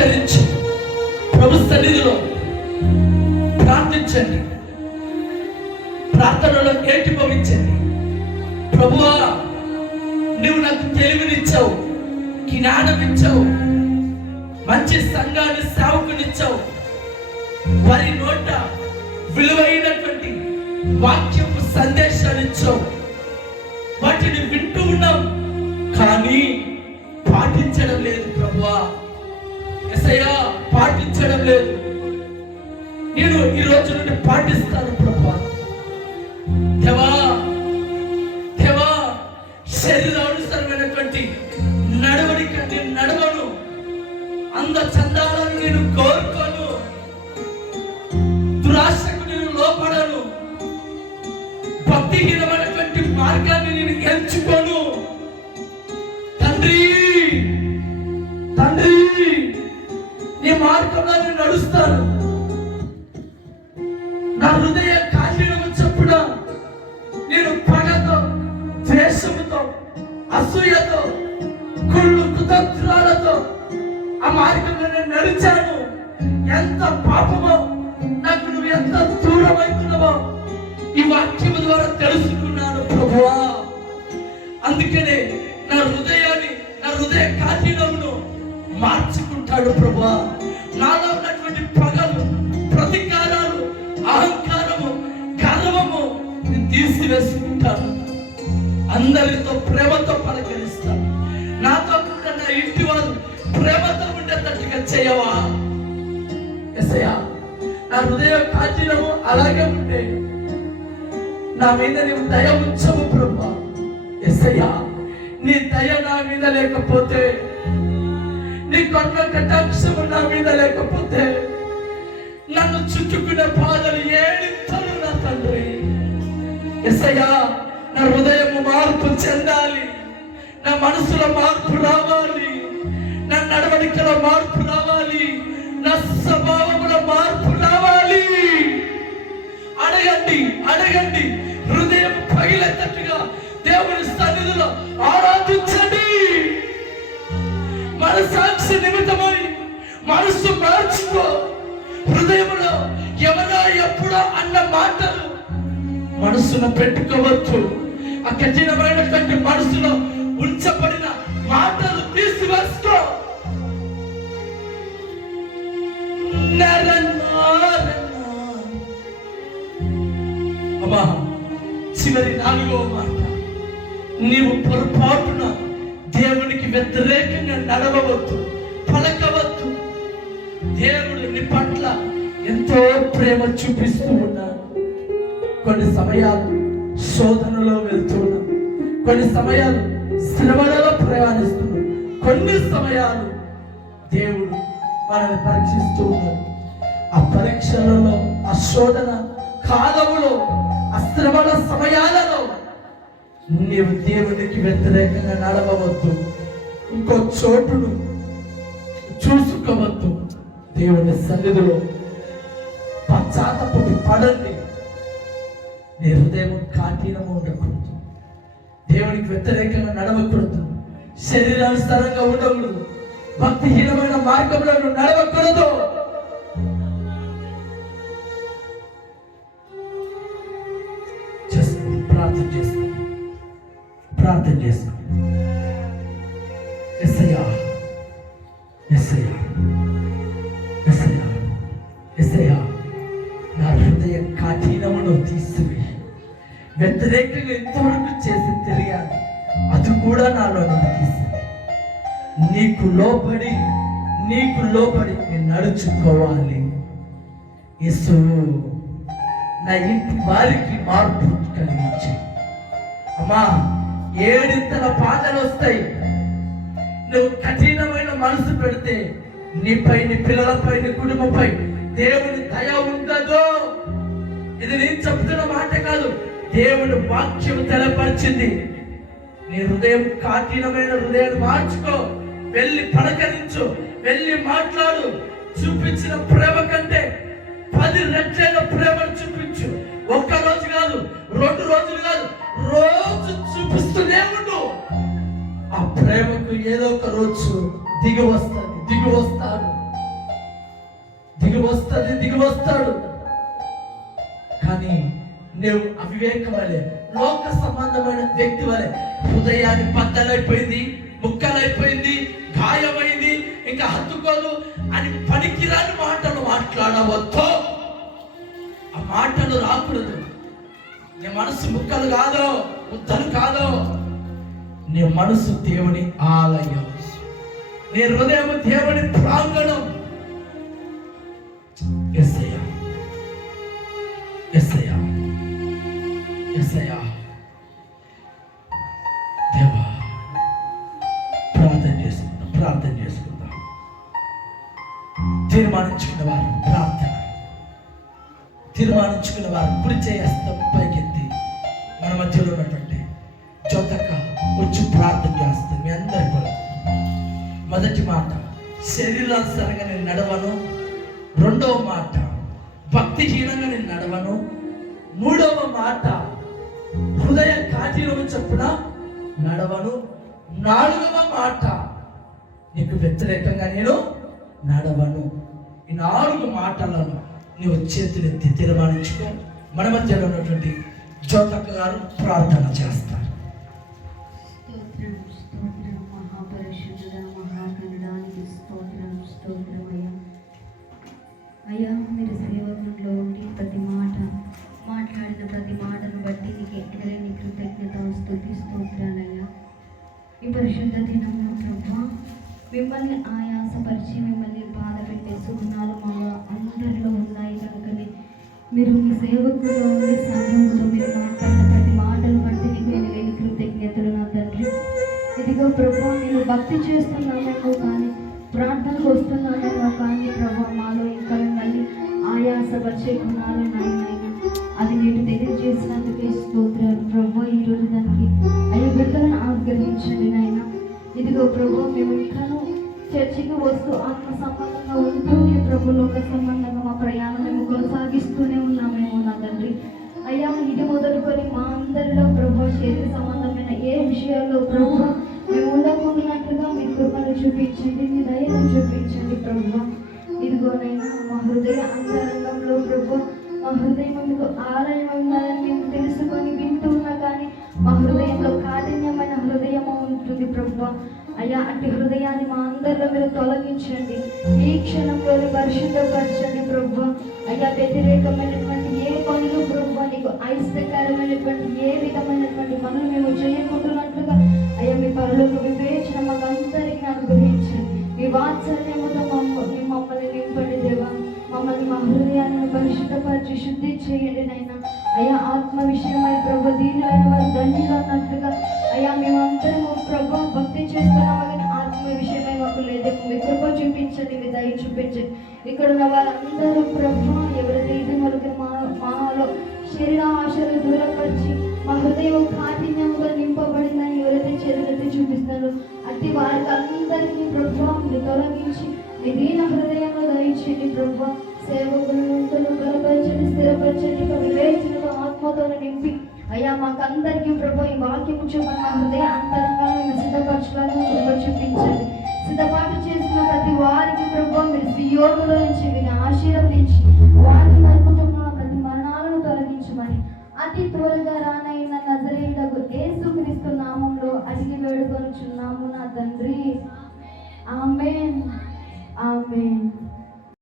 మోకరించి ప్రభు సన్నిధిలో ప్రార్థించండి, ప్రార్థనలో ఏకీభవించండి. ప్రభువా, నువ్వు నాకు తెలివినిచ్చావు, జ్ఞానం ఇచ్చావు, మంచి సంఘాన్ని సేవకునిచ్చావు, వారి నోట విలువైనటువంటి వాక్యపు సందేశాలు ఇచ్చావు. వాటిని వింటూ ఉన్నాం, కానీ పాటించడం లేదు ప్రభువా. యేసయ్యా, పాటించడం లేదు. నేను ఈ రోజు నుండి పాటిస్తాను ప్రభువా. దేవా దేవా, శరీరానుసరమైనటువంటి నడవడిక నేను నడవను, అంద చందాలను నేను కోరుకోను, దురాశకు నేను లోపడను, భక్తిహీనమైనటువంటి మార్గాన్ని నేను ఎంచుకోను. తండ్రి తండ్రి, నీ మార్గంలో నేను నడుస్తాను. నా హృదయ కాఠిన్యము చొప్పున నేను పగతో, ద్వేషముతో, అసూయతో, కుళ్ళు కుతంత్రాలతో ఆ మార్గంలో నేను నడిచాను. ఎంత పాపమో, నాకు నువ్వు ఎంత దూరమవుతున్నావో ఈ వాక్యం ద్వారా తెలుసుకున్నాను ప్రభువా. అందుకనే నా హృదయాన్ని, నా హృదయ కాఠిన్యమును మార్చుకుంటాడు ప్రభువా. నాలో ఉన్నటువంటి పగలు, ప్రతీకారాలు, అహంకారము, గర్వము నేను తీసివేసుకుంటాను. అందరితో ప్రేమతో పలకరిస్తాను. నాతో కూడా నా ఇంటి వారు ప్రేమతో ఉండేటట్టుగా చేయవా యేసయ్యా. నా హృదయ కాఠిన్యము అలాగే ఉంటే నా మీద నీవు దయ ఉంచవు ప్రభువా. యేసయ్యా, నీ దయ నా మీద లేకపోతే, నీ కరుణ కటాక్షము నా మీద లేకపోతే, నన్ను చుట్టుకునే బాధలు ఏడింతలు నా తండ్రి. యేసయ్యా, నా హృదయము మార్పు చెందాలి, నా మనసులో మార్పు రావాలి, నా నడవడికలో మార్పు రావాలి, నా స్వభావంలో మార్పు రావాలి. అడగండి అడగండి, హృదయం పగిలేటట్టుగా దేవుని సన్నిధిలో ఆరాధించండి. మన సాక్షి నిమిత్తమై మనసు మార్చుకో. హృదయంలో ఎవరో ఎప్పుడో అన్న మాటలు మనసును పెట్టుకోవచ్చు. ఆ కఠినమైనటువంటి మనసులో ఉంచబడిన మాటలు తీసివేసుకో. అమ్మా, చివరి 4వ మాట, నీవు పొరపాటున దేవునికి వ్యతిరేకంగా నడవవద్దు, పలకవద్దు. దేవుడు నీ పట్ల ఎంతో ప్రేమ చూపిస్తూ ఉన్నాడు. కొన్ని సమయాలు శోధనలో వెళ్తున్నాం, కొన్ని సమయాలు శ్రమలలో ప్రయాణిస్తున్నాం, కొన్ని సమయాలు దేవుడు మనల్ని పరీక్షిస్తూ ఉన్నాడు. ఆ పరీక్షలలో, ఆ శోధన కాలములో, ఆ శ్రమల సమయాలలో నీవు దేవునికి వ్యతిరేకంగా నడవవద్దు, ఇంకో చోటును చూసుకోవద్దు. దేవుని సన్నిధిలో పశ్చాత్తపడి పడండి. నీ హృదయం కాఠినము ఉండకూడదు, దేవునికి వ్యతిరేకంగా నడవకూడదు, శరీరానుసారంగా ఉండకూడదు, భక్తిహీనమైన మార్గంలో నడవకూడదు. ప్రార్థన చేసుకో, ప్రార్థన చేసుకో. యేసయ్యా యేసయ్యా యేసయ్యా యేసయ్యా, నా హృదయ కాఠినమును తీసివేయి. వ్యతిరేకంగా ఎంతవరకు చేసి తిరిగాను, అది కూడా నాలో తీసివేయి. నీకు లోబడి నేను నడుచుకోవాలి. యేసు, నా ఇంటి వారికి మార్పు కలిగించి. అమ్మా, 7 బాధలు వస్తాయి. నువ్వు కఠినమైన మనసు పెడితే నీపై, నీ పిల్లలపై, నీ కుటుంబంపై దేవుని దయ ఉండదు. ఇది నేను చెప్తున్న మాట కాదు, దేవుని వాక్యం తెలపరిచింది. నీ హృదయం కాఠినమైన హృదయాన్ని మార్చుకో. వెళ్ళి పలకరించు, వెళ్ళి మాట్లాడు. చూపించిన ప్రేమ కంటే 10 రెట్లైన ప్రేమను చూపించు. 1 రోజు కాదు, 2 రోజులు కాదు, రోజు చూపిస్తూనే ఉండు. ఆ ప్రేమకు ఏదో ఒక రోజు దిగి వస్తాడు. దిగి వస్తాడు. కానీ నువ్వు అవివేకం వలె, లోక సంబంధమైన వ్యక్తి వలె హృదయాన్ని బద్దలైపోయింది, ముక్కలైపోయింది, గాయమైంది, ఇంకా హత్తుకోదు అని పనికిరాని మాటలు మాట్లాడవద్దు. ఆ మాటలు రాకూడదు. నీ మనసు ముక్కలు కాదు, ముద్దలు కాదు. నీ మనసు దేవుని ఆలయం, నీ హృదయం దేవుని ప్రాంగణం. యేసయ్యా, యేసయ్యా, యేసయ్యా. దేవా, ప్రార్థన చేసుకుందాం. తీర్మానించుకున్న వారు కుడి చేస్తాం పైకెత్తి మన మధ్యలో ఉన్నటువంటి చోతక వచ్చి ప్రార్థన చేస్తాం. మీ అందరి కొరకు మొదటి మాట, శరీరానుసారంగా నేను నడవను. రెండవ మాట, భక్తిహీనంగా నేను నడవను. మూడవ మాట, హృదయ కాఠిన్యము చొప్పున నడవను. నాలుగవ మాట, నీకు వ్యతిరేకంగా నేను నడవను. ఈ 4 మాటలను నీవు చేతులెత్తి తీర్మానించుకో. మన మధ్యలో ఉన్నటువంటి జ్యోతక్క గారు ప్రార్థన చేస్తారు. అయ్యా, మీరు సేవకుల్లో ఉండి ప్రతి మాట మాట్లాడిన ప్రతి మాటను బట్టి నీకు ఎక్కలేని కృతజ్ఞత స్తుతి స్తోత్రాలయ్యా. ఈ పరిశుద్ధ దినంలో ప్రభా, మిమ్మల్ని ఆయాసపరిచి మిమ్మల్ని బాధ పెట్టే సుగుణాలు మా అందరిలో ఉన్నాయి కనుకనే మీరు మీ సేవకుల్లో ఉండి సంఘంలో మీరు మాట్లాడిన ప్రతి మాటను బట్టి నీకు ఎనలేని కృతజ్ఞతలు నా తండ్రి. ఇదిగో ప్రభా, నేను భక్తి చేస్తున్నామేమో కానీ, ప్రార్థనకు వస్తున్నామేమో కానీ ప్రభా, మాలో ఇంకా మళ్ళీ ఆయాసపరిచే గుణాలు నాయన, అది నేను తెలియజేసినందుకే స్తోత్రాలు ప్రభా. ఈరోజు దానికి విడుదలను ఆగ్రహించండి నాయన. ఇదిగో ప్రభు, మేము ఇంకాను చర్చికి వస్తూ ఆత్మ సంబంధంగా ఉంటూనే ప్రభు, లోక సంబంధంగా మా ప్రయాణం మేము కొనసాగిస్తూనే ఉన్నామేమో నా తండ్రి. అయ్యా, ఇది మొదలుకొని మా అందరిలో ప్రభు శరీర సంబంధమైన ఏ విషయాల్లో ప్రభు మేము ఉండకుండానట్లుగా మీ కృపను చూపించండి, మీ దయను చూపించండి ప్రభు. ఇదిగోనైనా మా హృదయ అంతరంగంలో ప్రభు, మా హృదయం మీకు ఆలయం ఉందని మేము తెలుసుకొని వింటున్నా కానీ మా హృదయంలో కాఠిన్యమైన హృదయము ఉంటుంది ప్రభు. అయ్యా, అట్టి హృదయాన్ని మా అందరిలో మీరు తొలగించండి. ఈ క్షణంలో పరిశుద్ధపరచండి ప్రభు. అయ్యా, వ్యతిరేకమైనటువంటి ఏ పనులు ప్రభు, నీకు అయిష్టకరమైనటువంటి ఏ విధమైనటువంటి పనులు మేము చేయకుంటున్నట్లుగా అయ్యా, మీ పనులకు వివేచన మాకు అందరికీ అనుగ్రహించండి. మీ వాత్సల్యముతో మమ్మల్ని నింపండి దేవా. మమ్మల్ని మా హృదయాలను పరిశుద్ధపరిచి శుద్ధి చేయండి నైనా. అయ్యా, ఆత్మ విషయమై ప్రభు దీనులైన వారు ధన్యులు అన్నట్లుగా అయ్యా, మేమందరము ప్రభు భక్తి చేస్తున్నాము కానీ ఆత్మ విషయమై మాకు లేదు. మీ కృప చూపించండి, మీ దయ చూపించండి. ఇక్కడ ఉన్న వారందరూ ప్రభు, ఎవరైతే ఇది మనకి మాలో శరీర ఆశలు దూరపరిచి మా హృదయం కాఠిన్యంగా నింపబడిందని ఎవరైతే చేతులెత్తి చూపిస్తారో అట్టి వారికి అందరికీ ప్రభు మీరు తొలగించి మీ దీన హృదయంలో దయచేయండి ప్రభు. సేవకులను బలపరచండి, స్థిరపరచండి, వివేచనతో ఆత్మతో నింపి అయ్యా మాకందరికీ ప్రభు ఈ వాక్యము చెప్పిన మా హృదయ అంతరంగాలను సిద్ధపరచాలని కృప చూపించండి. సిద్ధపాటు చేసిన ప్రతి వారికి ప్రభు మీరు సియోనులో నుంచి వీరిని ఆశీర్వదించి వారికి నరుకుతున్న ప్రతి మరణాలను తొలగించమని అతి త్వరగా రానైన నజరేయుడగు యేసుక్రీస్తు నామంలో అడిగి వేడుకొనుచున్నాము నా తండ్రి. ఆమేన్, ఆమేన్.